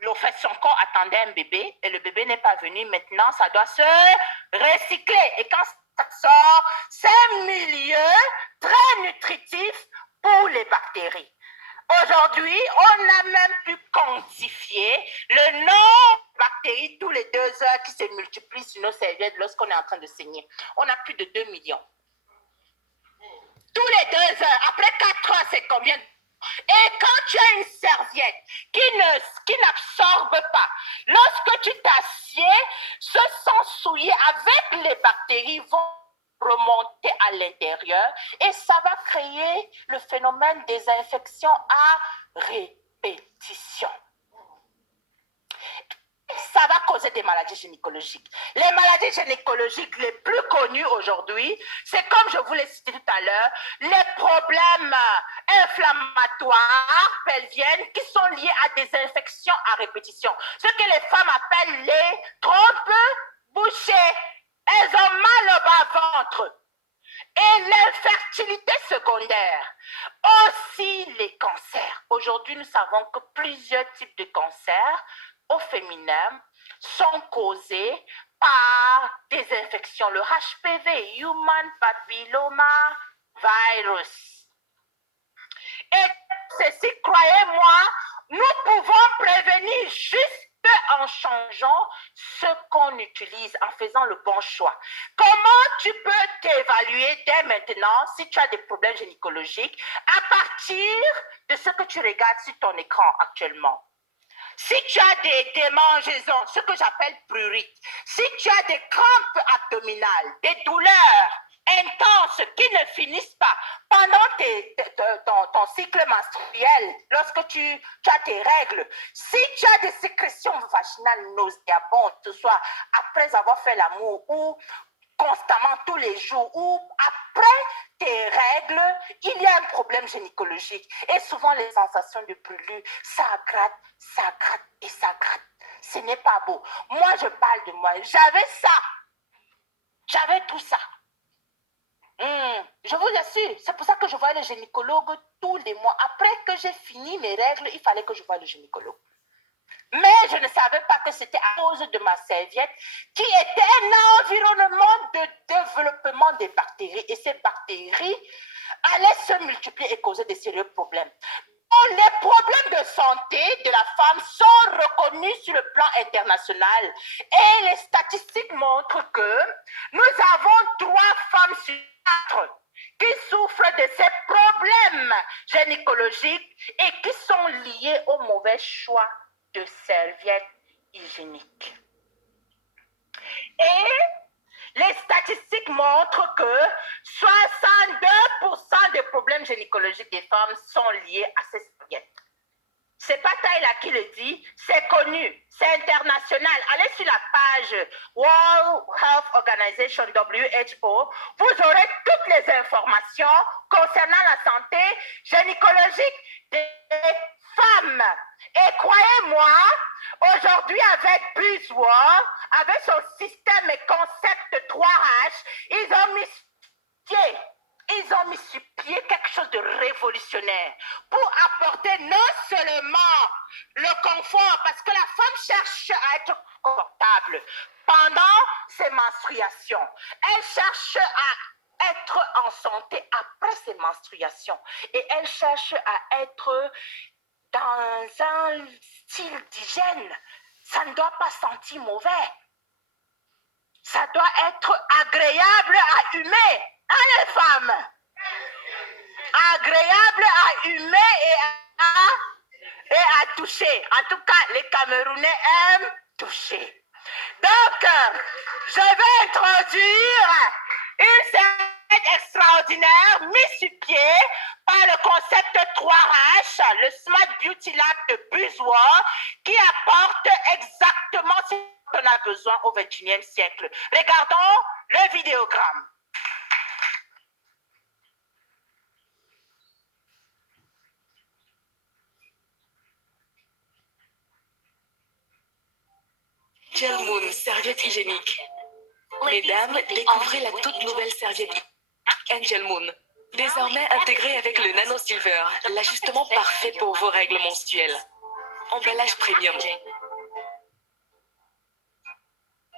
Le fait son corps attendait un bébé et le bébé n'est pas venu. Maintenant, ça doit se recycler. Et quand ça sort, c'est un milieu très nutritif pour les bactéries. Aujourd'hui, on n'a même pu quantifier le nombre de bactéries tous les 2 heures qui se multiplient sur nos serviettes lorsqu'on est en train de saigner. On a plus de 2 millions. Tous les 2 heures. Après 4 heures, c'est combien? Et quand tu as une serviette qui n'absorbe pas, lorsque tu t'assieds, ce sang souillé avec les bactéries vont remonter à l'intérieur et ça va créer le phénomène des infections à répétition. Ça va causer des maladies gynécologiques. Les maladies gynécologiques les plus connues aujourd'hui, c'est comme je vous l'ai cité tout à l'heure, les problèmes inflammatoires pelviennes qui sont liés à des infections à répétition. Ce que les femmes appellent les trompes bouchées. Elles ont mal au bas-ventre. Et l'infertilité secondaire, aussi les cancers. Aujourd'hui, nous savons que plusieurs types de cancers au féminin sont causés par des infections. Le HPV, Human Papilloma Virus. Et ceci, croyez-moi, nous pouvons prévenir juste en changeant ce qu'on utilise, en faisant le bon choix. Comment tu peux t'évaluer dès maintenant si tu as des problèmes gynécologiques à partir de ce que tu regardes sur ton écran actuellement? Si tu as des démangeaisons, ce que j'appelle prurite, si tu as des crampes abdominales, des douleurs intenses qui ne finissent pas pendant ton cycle menstruel, lorsque tu as tes règles, si tu as des sécrétions vaginales nauséabondes, que ce soit après avoir fait l'amour ou constamment tous les jours ou après tes règles, il y a un problème gynécologique. Et souvent, les sensations de brûlure, ça gratte et ça gratte. Ce n'est pas beau. Moi, je parle de moi. J'avais ça. J'avais tout ça. Je vous assure, c'est pour ça que je voyais le gynécologue tous les mois. Après que j'ai fini mes règles, il fallait que je voie le gynécologue. Mais je ne savais pas que c'était à cause de ma serviette qui était un environnement de développement des bactéries. Et ces bactéries allaient se multiplier et causer des sérieux problèmes. Donc, les problèmes de santé de la femme sont reconnus sur le plan international. Et les statistiques montrent que nous avons 3 femmes sur 4 qui souffrent de ces problèmes gynécologiques et qui sont liés au mauvais choix de serviettes hygiéniques. Et les statistiques montrent que 62% des problèmes gynécologiques des femmes sont liés à ces serviettes. C'est pas Taïla qui le dit, c'est connu, c'est international. Allez sur la page World Health Organization, WHO, vous aurez toutes les informations concernant la santé gynécologique des femmes. Et croyez-moi, aujourd'hui avec BuzzWorld, avec son système et concept 3H, ils ont mis sur pied quelque chose de révolutionnaire pour apporter non seulement le confort, parce que la femme cherche à être confortable pendant ses menstruations. Elle cherche à être en santé après ses menstruations. Et elle cherche à être dans un style d'hygiène. Ça ne doit pas sentir mauvais. Ça doit être agréable à humer. Hein, les femmes? Agréable à humer et à toucher. En tout cas, les Camerounais aiment toucher. Donc, je vais introduire une serviette extraordinaire mise sur pied par le concept 3H, le Smart Beauty Lab de BuzzWorld, qui apporte exactement ce qu'on a besoin au XXIe siècle. Regardons le vidéogramme. Angel Moon, serviette hygiénique. Mesdames, découvrez la toute nouvelle serviette Angel Moon. Désormais intégrée avec le Nano Silver, l'ajustement parfait pour vos règles menstruelles. Emballage premium.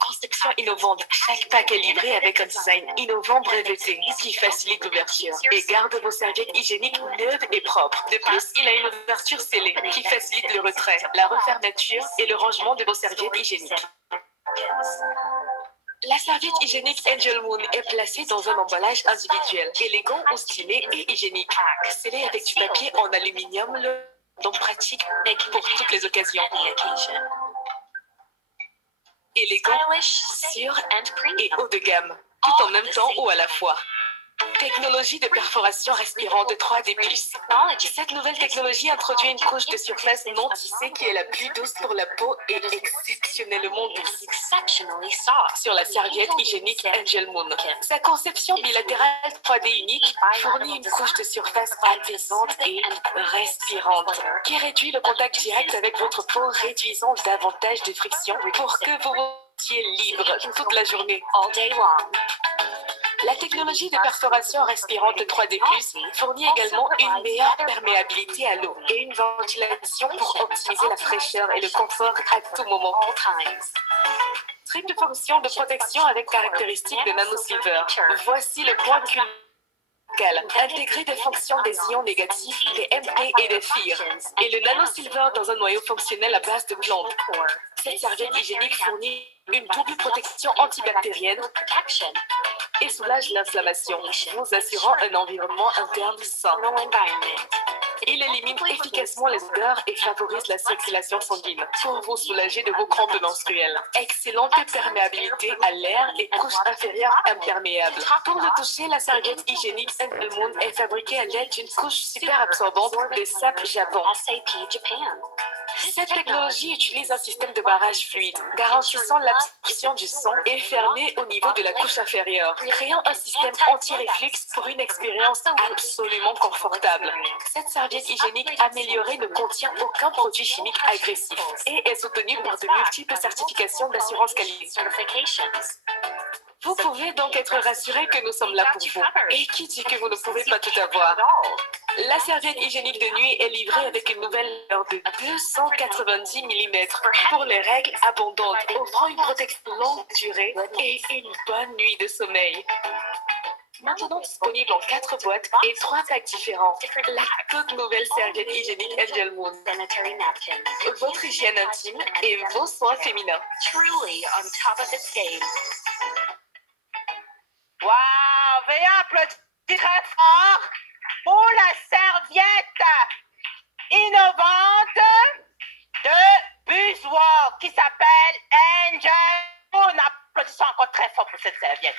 Conception innovante. Chaque pack est livré avec un design innovant breveté qui facilite l'ouverture et garde vos serviettes hygiéniques neuves et propres. De plus, il a une ouverture scellée qui facilite le retrait, la refermeture et le rangement de vos serviettes hygiéniques. La serviette hygiénique Angel Moon est placée dans un emballage individuel, élégant ou stylé et hygiénique, scellé avec du papier en aluminium, donc pratique pour toutes les occasions. Élégant, sûr et haut de gamme, tout en même temps ou à la fois. Technologie de perforation respirante 3D+. Cette nouvelle technologie introduit une couche de surface non tissée qui est la plus douce pour la peau et exceptionnellement douce sur la serviette hygiénique Angel Moon. Sa conception bilatérale 3D unique fournit une couche de surface apaisante et respirante qui réduit le contact direct avec votre peau, réduisant davantage de friction pour que vous soyez libre toute la journée. La technologie de perforation respirante 3D+, fournit également une meilleure perméabilité à l'eau et une ventilation pour optimiser la fraîcheur et le confort à tout moment. Triple fonction de protection avec caractéristiques de nanosilver. Voici le point crucial. Intégrer des fonctions des ions négatifs, des MP et des FIR, et le nanosilver dans un noyau fonctionnel à base de plantes. Cette serviette hygiénique fournit une double protection antibactérienne et soulage l'inflammation, vous assurant un environnement interne sain. Il élimine efficacement les odeurs et favorise la circulation sanguine pour vous soulager de vos crampes menstruelles. Excellente perméabilité à l'air et couche inférieure imperméable. Pour le toucher, la serviette hygiénique Angel Moon est fabriquée à l'aide d'une couche super absorbante de SAP Japon. Cette technologie utilise un système de barrage fluide, garantissant l'absorption du son et fermé au niveau de la couche inférieure, créant un système anti-réflux pour une expérience absolument confortable. Cette serviette hygiénique améliorée ne contient aucun produit chimique agressif et est soutenue par de multiples certifications d'assurance qualité. Vous pouvez donc être rassuré que nous sommes là pour vous. Et qui dit que vous ne pouvez pas tout avoir? La serviette hygiénique de nuit est livrée avec une nouvelle longueur de 290 mm pour les règles abondantes, offrant une protection longue durée et une bonne nuit de sommeil. Maintenant disponible en 4 boîtes et 3 packs différents. La toute nouvelle serviette hygiénique Angel Moon. Votre hygiène intime et vos soins féminins. Wow, veuillez applaudir très fort pour la serviette innovante de Buzzword qui s'appelle Angel. On applaudit encore très fort pour cette serviette.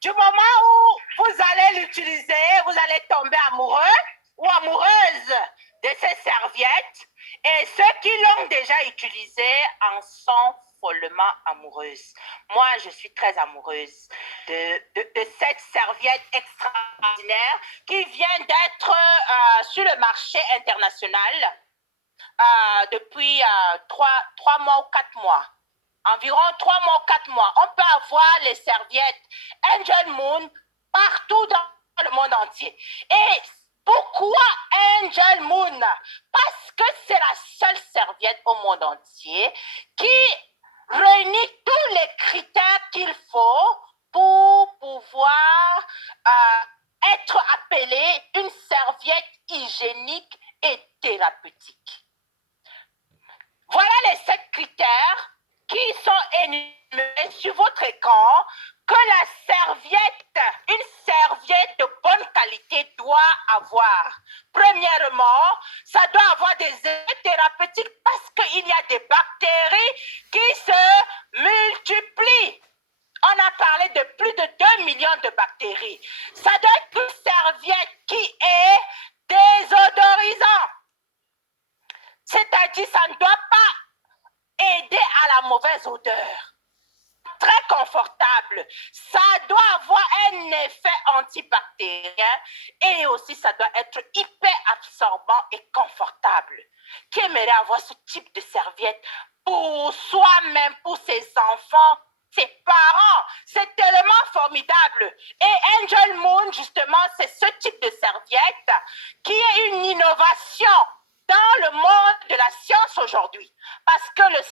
Du moment où vous allez l'utiliser, vous allez tomber amoureux ou amoureuse de ces serviettes et ceux qui l'ont déjà utilisée en sont follement amoureuses. Moi, je suis très amoureuse de cette serviette extraordinaire qui vient d'être sur le marché international depuis 3 mois ou 4 mois. Environ 3 mois ou 4 mois. On peut avoir les serviettes Angel Moon partout dans le monde entier. Et pourquoi Angel Moon? Parce que c'est la seule serviette au monde entier qui réunit tous les critères qu'il faut pour pouvoir être appelée une serviette hygiénique et thérapeutique. Voilà les 7 critères qui sont énumérés sur votre écran que une serviette de bonne qualité doit avoir. Premièrement, ça doit avoir des effets thérapeutiques parce qu'il y a des bactéries qui se multiplient. On a parlé de plus de 2 millions de bactéries. Ça doit être une serviette qui est désodorisante. C'est-à-dire, ça ne doit pas aider à la mauvaise odeur. Très confortable. Ça doit avoir un effet antibactérien et aussi ça doit être hyper absorbant et confortable. Qui aimerait avoir ce type de serviette pour soi-même, pour ses enfants, ses parents? C'est tellement formidable. Et Angel Moon, justement, c'est ce type de serviette qui est une innovation dans le monde de la science aujourd'hui, parce que le